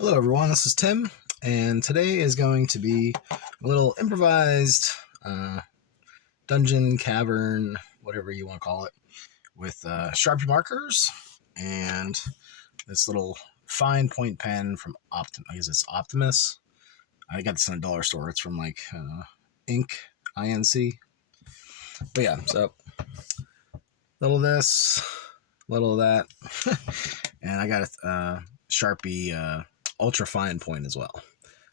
Hello everyone, this is Tim, and today is going to be a little improvised dungeon, cavern, whatever you want to call it, with Sharpie markers and this little fine point pen from I guess it's Optimus. I got this in a dollar store. It's from like Ink, INC. But yeah, so little of this, little of that, and I got a Sharpie ultra fine point as well.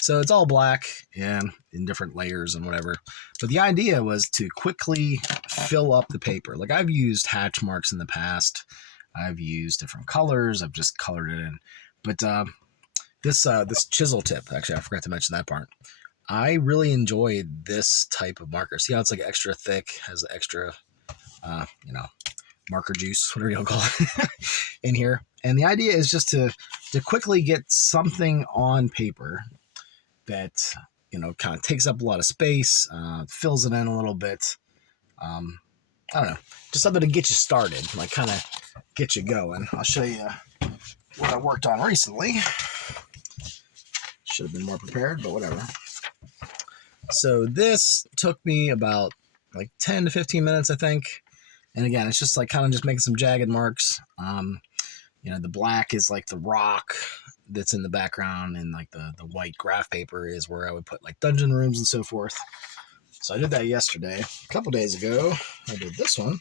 So it's all black and in different layers and whatever. But the idea was to quickly fill up the paper. Like I've used hatch marks in the past. I've used different colors. I've just colored it in. But this chisel tip, actually, I forgot to mention that part. I really enjoy this type of marker. See how it's like extra thick, has extra, marker juice, whatever you'll call it, in here. And the idea is just to quickly get something on paper that, kind of takes up a lot of space, fills it in a little bit. I don't know, just something to get you started, like kind of get you going. I'll show you what I worked on recently. Should have been more prepared, but whatever. So this took me about like 10 to 15 minutes, I think. And again, it's just like kind of just making some jagged marks. The black is like the rock that's in the background, and like the white graph paper is where I would put like dungeon rooms and so forth. So I did that yesterday. A couple days ago, I did this one.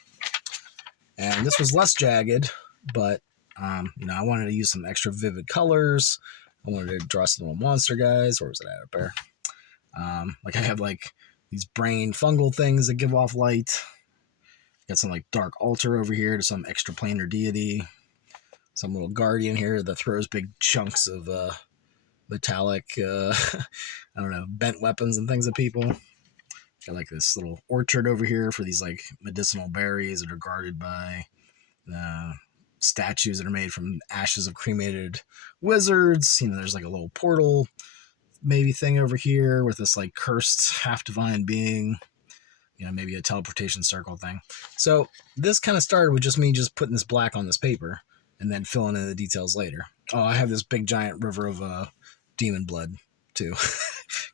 And this was less jagged, but, I wanted to use some extra vivid colors. I wanted to draw some little monster guys. Where was it at up there? Like I have like these brain fungal things that give off light. Got some like dark altar over here to some extra planar deity. Some little guardian here that throws big chunks of metallic, bent weapons and things at people. Got like this little orchard over here for these like medicinal berries that are guarded by statues that are made from ashes of cremated wizards. There's like a little portal maybe thing over here with this like cursed half divine being. Maybe a teleportation circle thing. So this kind of started with just me just putting this black on this paper and then filling in the details later. Oh, I have this big giant river of demon blood too,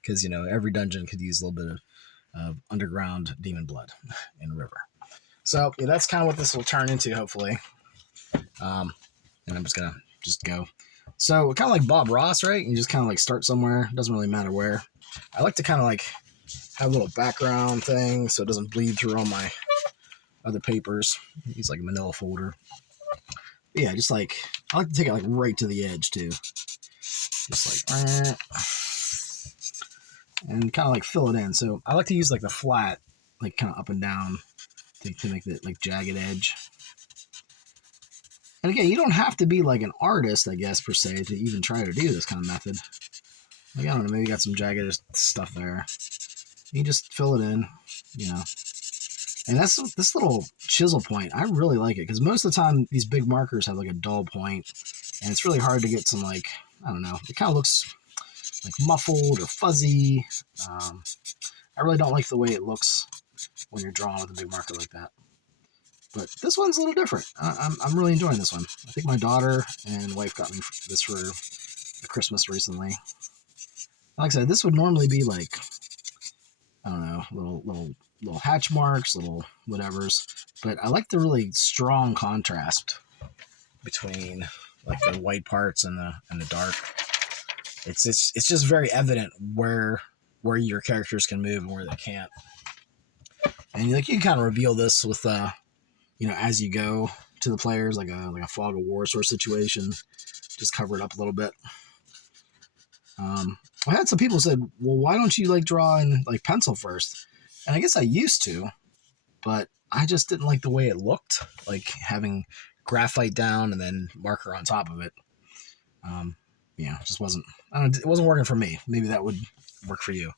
because every dungeon could use a little bit of underground demon blood in a river. So yeah, that's kind of what this will turn into, hopefully. And I'm just gonna go. So kind of like Bob Ross, right? You just kind of like start somewhere. It doesn't really matter where. I like to kind of like have a little background thing so it doesn't bleed through all my other papers. Use like a manila folder. But yeah, just like I like to take it like right to the edge too. Just like and kind of like fill it in. So I like to use like the flat, like kind of up and down to make it like jagged edge. And again, you don't have to be like an artist, I guess, per se, to even try to do this kind of method. Like, I don't know, maybe you got some jagged stuff there. You just fill it in, And that's this little chisel point. I really like it because most of the time these big markers have like a dull point, and it's really hard to get some like, I don't know, it kind of looks like muffled or fuzzy. I really don't like the way it looks when you're drawing with a big marker like that. But this one's a little different. I'm really enjoying this one. I think my daughter and wife got me this for Christmas recently. Like I said, this would normally be like, I don't know, little hatch marks, little whatevers. But I like the really strong contrast between like the white parts and the dark. It's just very evident where your characters can move and where they can't. And like you can kind of reveal this with as you go to the players, like a fog of war sort of situation. Just cover it up a little bit. I had some people said, well, why don't you like draw in like pencil first? And I guess I used to, but I just didn't like the way it looked, like having graphite down and then marker on top of it. It just wasn't, it wasn't working for me. Maybe that would work for you.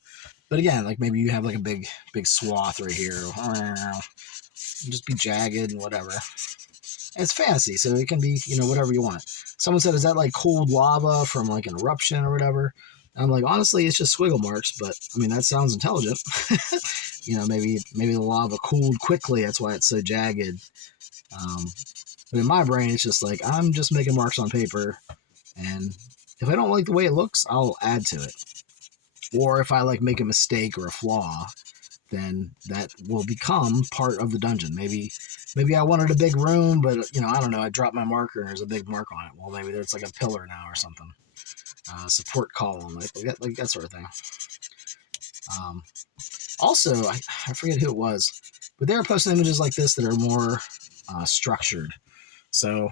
But again, like maybe you have like a big swath right here. Just be jagged and whatever. And it's fantasy, so it can be, whatever you want. Someone said, is that like cold lava from like an eruption or whatever? And I'm like, honestly, it's just squiggle marks, but I mean, that sounds intelligent. Maybe the lava cooled quickly. That's why it's so jagged. But in my brain, it's just like, I'm just making marks on paper, and If I don't like the way it looks, I'll add to it. Or if I like make a mistake or a flaw, then that will become part of the dungeon. Maybe I wanted a big room, but I don't know. I dropped my marker and there's a big mark on it. Well, maybe there's like a pillar now or something. Support column, like that sort of thing. Also, I forget who it was, but they were posting images like this that are more structured. So,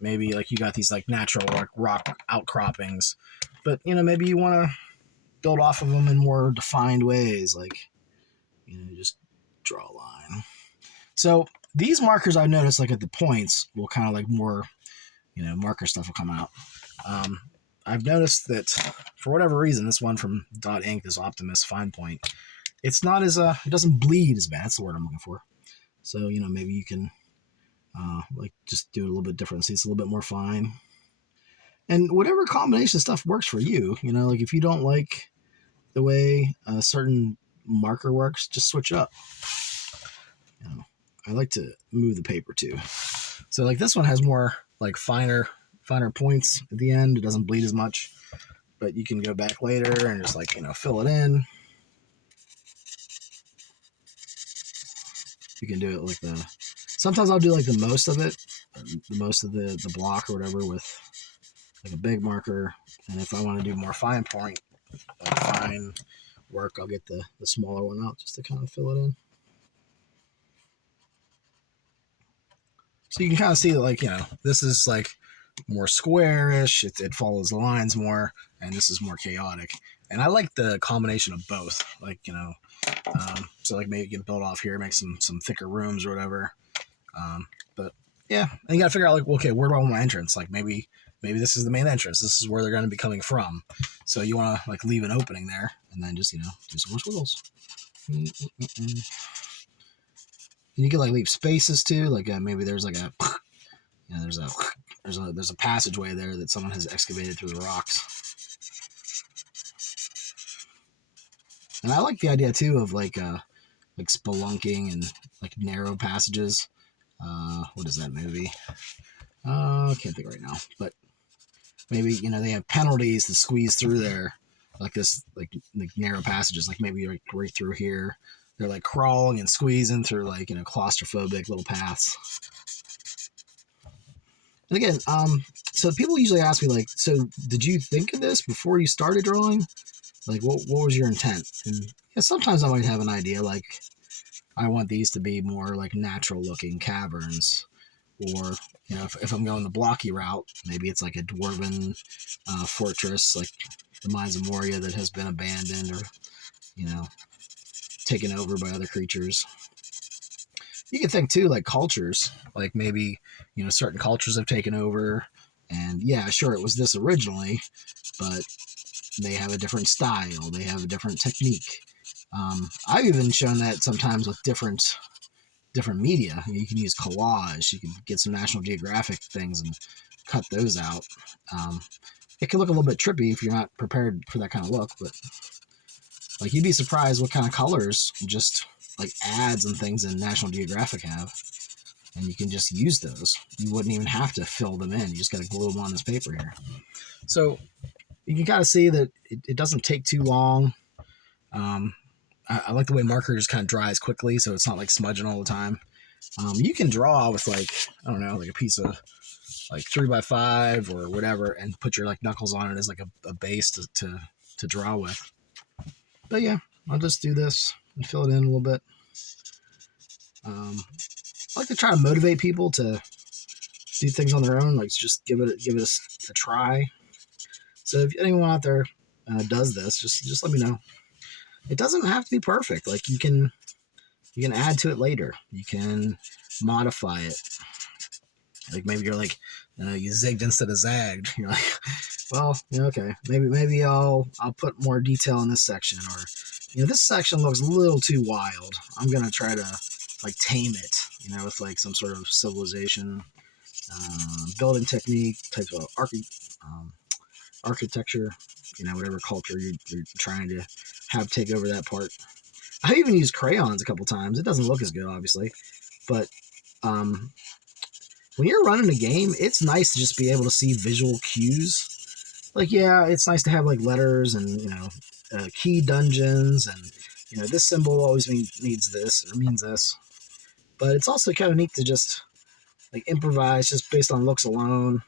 maybe like you got these like natural like rock outcroppings, but maybe you want to build off of them in more defined ways, like just draw a line. So these markers I noticed like at the points will kind of like more marker stuff will come out. I've noticed that for whatever reason this one from Dot Ink, this Optimus fine point, it's not as it doesn't bleed as bad. That's the word I'm looking for. So maybe you can like just do it a little bit different, see it's a little bit more fine, and whatever combination of stuff works for you. Like if you don't like the way a certain marker works, just switch it up. I like to move the paper too. So like this one has more like finer points at the end. It doesn't bleed as much, but you can go back later and just like fill it in. You can do it like sometimes I'll do like the most of the block or whatever with like a big marker, and if I want to do more fine point, fine work, I'll get the smaller one out just to kind of fill it in. So you can kind of see that like this is like more squarish, it follows the lines more, and this is more chaotic. And I like the combination of both, like so like maybe you can build off here, make some thicker rooms or whatever. But yeah, and you gotta figure out like, okay, where do I want my entrance? Like maybe this is the main entrance. This is where they're going to be coming from. So you want to like leave an opening there, and then just do some more squiggles. And you can like leave spaces too. Like maybe there's like a there's a passageway there that someone has excavated through the rocks. And I like the idea too of like spelunking and like narrow passages. What is that movie? I can't think right now, but maybe they have penalties to squeeze through there, like this, like narrow passages, like maybe like right through here. They're like crawling and squeezing through like claustrophobic little paths. And again, so people usually ask me like, so did you think of this before you started drawing? Like, what was your intent? And sometimes I might have an idea, like I want these to be more like natural looking caverns, or if I'm going the blocky route, maybe it's like a dwarven fortress, like the Mines of Moria that has been abandoned or taken over by other creatures. You can think too like cultures, like maybe certain cultures have taken over, and yeah, sure, it was this originally, but they have a different style, they have a different technique. I've even shown that sometimes with different media. You can use collage. You can get some National Geographic things and cut those out. It can look a little bit trippy if you're not prepared for that kind of look, but like you'd be surprised what kind of colors just like ads and things in National Geographic have, and you can just use those. You wouldn't even have to fill them in. You just got to glue them on this paper here. So you can kind of see that it doesn't take too long. I like the way marker just kind of dries quickly, so it's not like smudging all the time. You can draw with like, I don't know, like a piece of like 3x5 or whatever, and put your like knuckles on it as like a base to draw with. But yeah, I'll just do this and fill it in a little bit. I like to try to motivate people to do things on their own, like just give it a try. So if anyone out there does this, just let me know. It doesn't have to be perfect. Like you can add to it later. You can modify it. Like maybe you're like you zigged instead of zagged. You're like, well, okay, maybe I'll put more detail in this section, or this section looks a little too wild. I'm gonna try to like tame it, with like some sort of civilization, building technique, types of architecture, whatever culture you're trying to have take over that part. I've even used crayons a couple times. It doesn't look as good, obviously, but when you're running a game, it's nice to just be able to see visual cues like, yeah, it's nice to have like letters and key dungeons, and this symbol always needs this or means this. But it's also kind of neat to just like improvise just based on looks alone,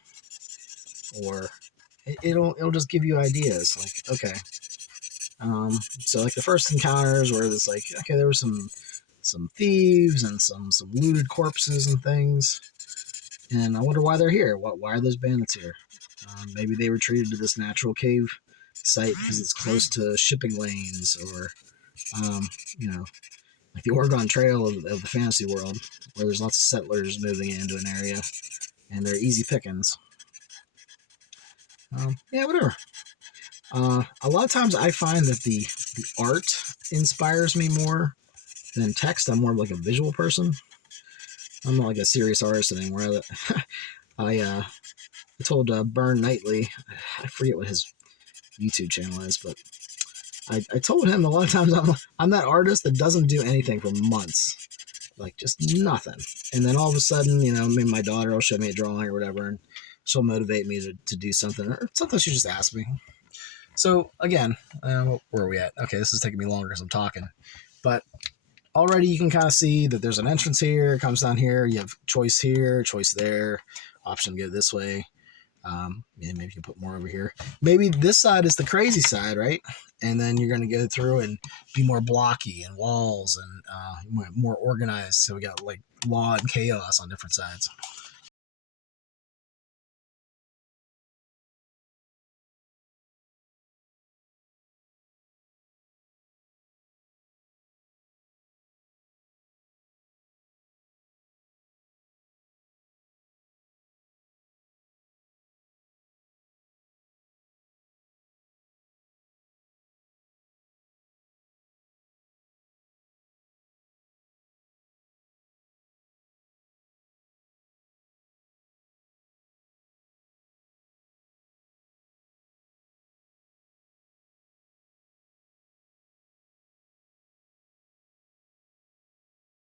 or it'll just give you ideas. Like, okay, so like the first encounters where it's like, okay, there were some thieves and some looted corpses and things, and I wonder why they're here. Why are those bandits here? Maybe they retreated to this natural cave site because it's close to shipping lanes, or um, you know, like the Oregon Trail of the fantasy world, where there's lots of settlers moving into an area, and they're easy pickings. Yeah, whatever. A lot of times I find that the art inspires me more than text. I'm more of like a visual person. I'm not like a serious artist anymore. I told Burn Nightly, I forget what his YouTube channel is, but I told him a lot of times I'm that artist that doesn't do anything for months, like just nothing, and then all of a sudden, maybe my daughter will show me a drawing or whatever, and she'll motivate me to do something, or sometimes she just asks me. So again, where are we at? Okay, this is taking me longer because I'm talking, but already you can kind of see that there's an entrance here. It comes down here. You have choice here, choice there, option to go this way. Yeah, maybe you can put more over here. Maybe this side is the crazy side, right? And then you're going to go through and be more blocky and walls and more organized. So we got like law and chaos on different sides.